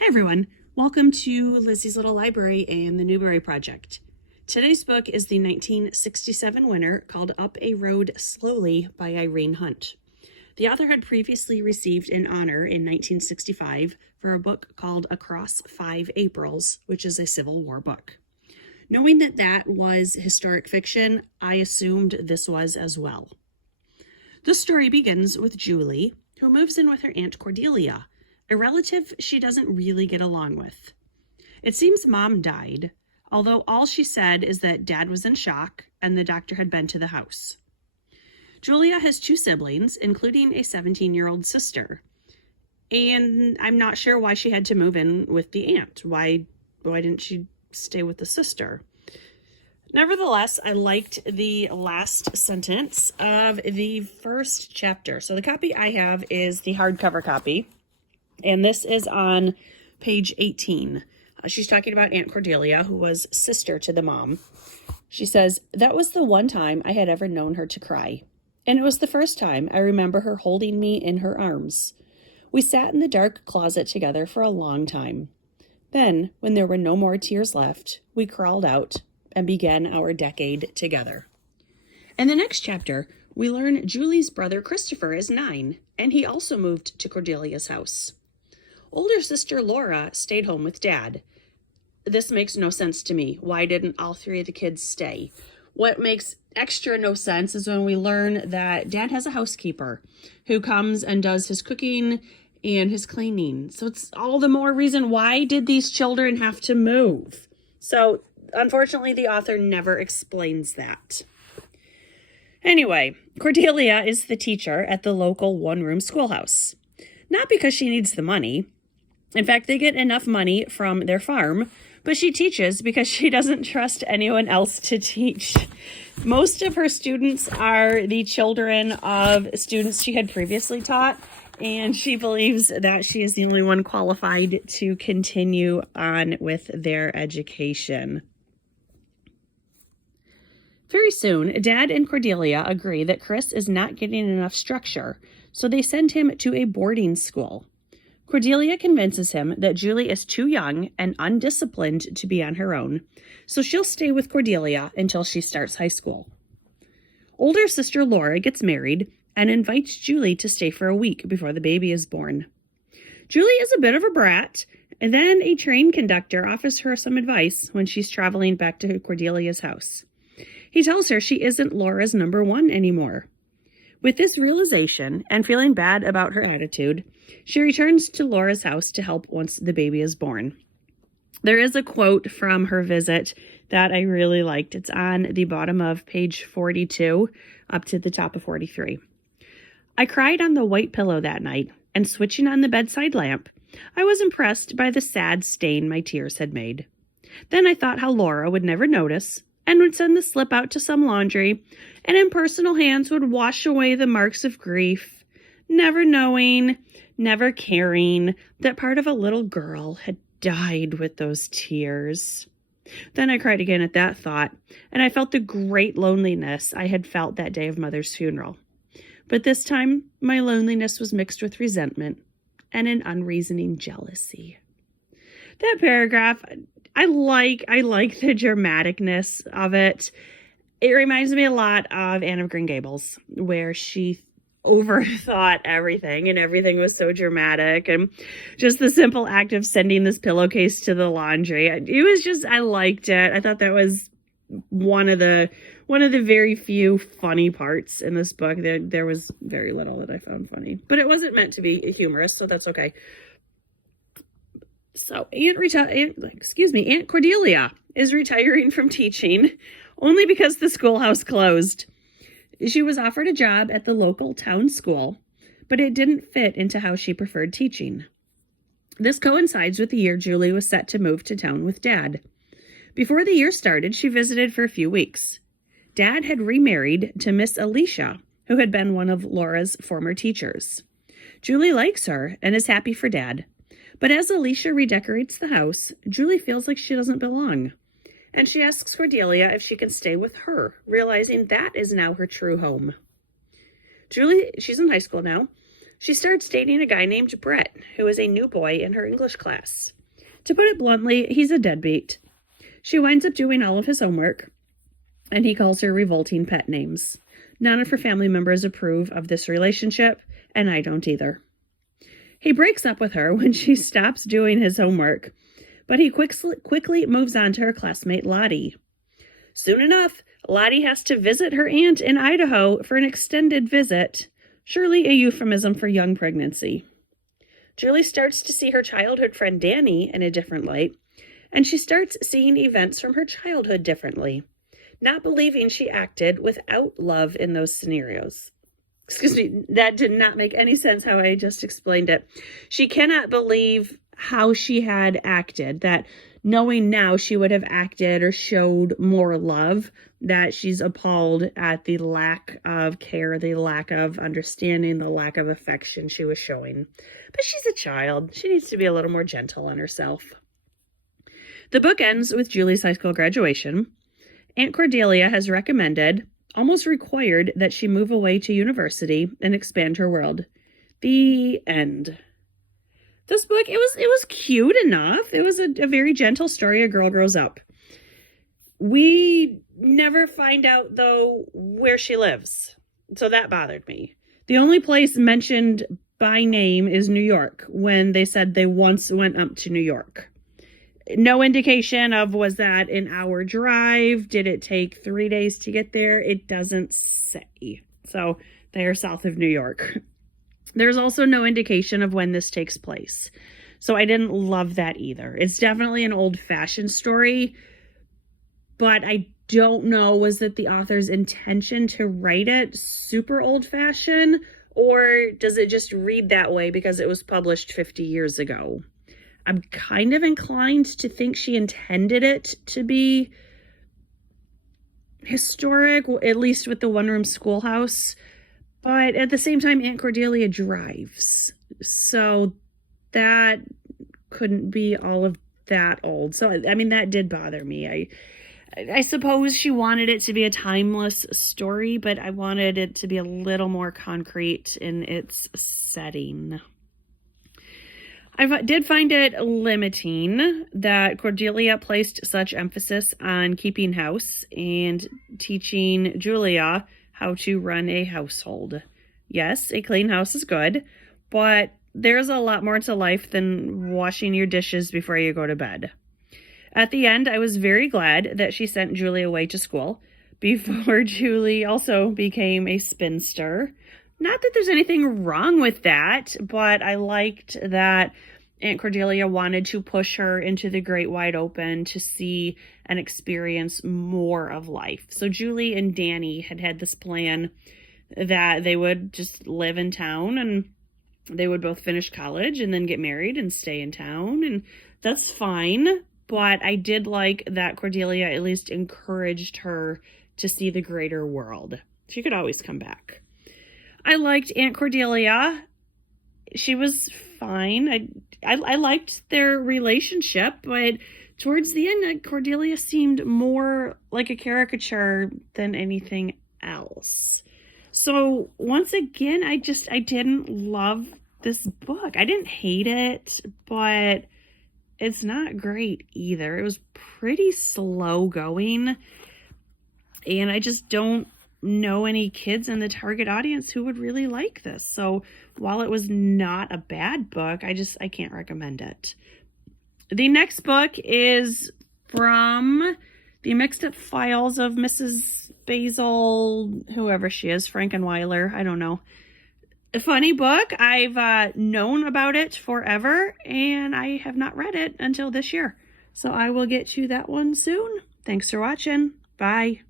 Hi everyone, welcome to Lizzie's Little Library and the Newbery Project. Today's book is the 1967 winner called Up a Road Slowly by Irene Hunt. The author had previously received an honor in 1965 for a book called Across 5 Aprils, which is a Civil War book. Knowing that that was historic fiction, I assumed this was as well. The story begins with Julie, who moves in with her Aunt Cordelia, a relative she doesn't really get along with. It seems Mom died, although all she said is that Dad was in shock and the doctor had been to the house. Julia has 2 siblings, including a 17-year-old sister. And I'm not sure why she had to move in with the aunt. Why didn't she stay with the sister? Nevertheless, I liked the last sentence of the first chapter. So the copy I have is the hardcover copy. And this is on page 18. She's talking about Aunt Cordelia, who was sister to the mom. She says, "That was the one time I had ever known her to cry. And it was the first time I remember her holding me in her arms. We sat in the dark closet together for a long time. Then, when there were no more tears left, we crawled out and began our decade together." In the next chapter, we learn Julie's brother Christopher is 9, and he also moved to Cordelia's house. Older sister Laura stayed home with Dad. This makes no sense to me. Why didn't all 3 of the kids stay? What makes extra no sense is when we learn that Dad has a housekeeper who comes and does his cooking and his cleaning. So it's all the more reason why did these children have to move? So unfortunately, the author never explains that. Anyway, Cordelia is the teacher at the local one-room schoolhouse. Not because she needs the money. In fact, they get enough money from their farm, but she teaches because she doesn't trust anyone else to teach. Most of her students are the children of students she had previously taught, and she believes that she is the only one qualified to continue on with their education. Very soon, Dad and Cordelia agree that Chris is not getting enough structure, so they send him to a boarding school. Cordelia convinces him that Julie is too young and undisciplined to be on her own, so she'll stay with Cordelia until she starts high school. Older sister Laura gets married and invites Julie to stay for a week before the baby is born. Julie is a bit of a brat, and then a train conductor offers her some advice when she's traveling back to Cordelia's house. He tells her she isn't Laura's number 1 anymore. With this realization and feeling bad about her attitude, she returns to Laura's house to help once the baby is born. There is a quote from her visit that I really liked. It's on the bottom of page 42 up to the top of 43. "I cried on the white pillow that night, and switching on the bedside lamp, I was impressed by the sad stain my tears had made. Then I thought how Laura would never notice and would send the slip out to some laundry, and impersonal hands would wash away the marks of grief, never knowing, never caring that part of a little girl had died with those tears. Then I cried again at that thought, and I felt the great loneliness I had felt that day of Mother's funeral. But this time, my loneliness was mixed with resentment and an unreasoning jealousy." That paragraph, I like the dramaticness of it. It reminds me a lot of Anne of Green Gables, where she overthought everything and everything was so dramatic, and just the simple act of sending this pillowcase to the laundry. It was just, I liked it. I thought that was one of the very few funny parts in this book. There was very little that I found funny, but it wasn't meant to be humorous, so that's okay. So Aunt Cordelia is retiring from teaching only because the schoolhouse closed. She was offered a job at the local town school, but it didn't fit into how she preferred teaching. This coincides with the year Julie was set to move to town with Dad. Before the year started, she visited for a few weeks. Dad had remarried to Miss Alicia, who had been one of Laura's former teachers. Julie likes her and is happy for Dad. But as Alicia redecorates the house, Julie feels like she doesn't belong. And she asks Cordelia if she can stay with her, realizing that is now her true home. Julie, she's in high school now, She starts dating a guy named Brett, who is a new boy in her English class. To put it bluntly, he's a deadbeat. She winds up doing all of his homework, and he calls her revolting pet names. None of her family members approve of this relationship, and I don't either. He breaks up with her when she stops doing his homework, but he quickly moves on to her classmate Lottie. Soon enough, Lottie has to visit her aunt in Idaho for an extended visit, surely a euphemism for young pregnancy. Julie starts to see her childhood friend Danny in a different light, and she starts seeing events from her childhood differently, not believing she acted without love in those scenarios. Excuse me, that did not make any sense how I just explained it. She cannot believe how she had acted, that knowing now she would have acted or showed more love, that she's appalled at the lack of care, the lack of understanding, the lack of affection she was showing. But she's a child. She needs to be a little more gentle on herself. The book ends with Julie's high school graduation. Aunt Cordelia has recommended, almost required, that she move away to university and expand her world. The end. This book, it was cute enough. It was a very gentle story. A girl grows up. We never find out, though, where she lives. So that bothered me. The only place mentioned by name is New York, when they said they once went up to New York. No indication of, was that an hour drive? Did it take 3 days to get there? It doesn't say. So they are south of New York. There's also no indication of when this takes place. So I didn't love that either. It's definitely an old-fashioned story, but I don't know, was it the author's intention to write it super old-fashioned, or does it just read that way because it was published 50 years ago? I'm kind of inclined to think she intended it to be historic, at least with the one-room schoolhouse. But at the same time, Aunt Cordelia drives. So that couldn't be all of that old. So, I mean, that did bother me. I suppose she wanted it to be a timeless story, but I wanted it to be a little more concrete in its setting. I did find it limiting that Cordelia placed such emphasis on keeping house and teaching Julia how to run a household. Yes, a clean house is good, but there's a lot more to life than washing your dishes before you go to bed. At the end, I was very glad that she sent Julie away to school before Julie also became a spinster. Not that there's anything wrong with that, but I liked that Aunt Cordelia wanted to push her into the great wide open to see and experience more of life. So Julie and Danny had this plan that they would just live in town and they would both finish college and then get married and stay in town. And that's fine. But I did like that Cordelia at least encouraged her to see the greater world. She could always come back. I liked Aunt Cordelia. She was fine. I liked their relationship, but towards the end, Cordelia seemed more like a caricature than anything else. So once again, I didn't love this book. I didn't hate it, but it's not great either. It was pretty slow going, and I just don't know any kids in the target audience who would really like this. So while it was not a bad book, I can't recommend it. The next book is from the Mixed Up Files of Mrs. Basil, whoever she is, Frankenweiler, I don't know. A funny book. I've known about it forever, and I have not read it until this year. So I will get to that one soon. Thanks for watching. Bye.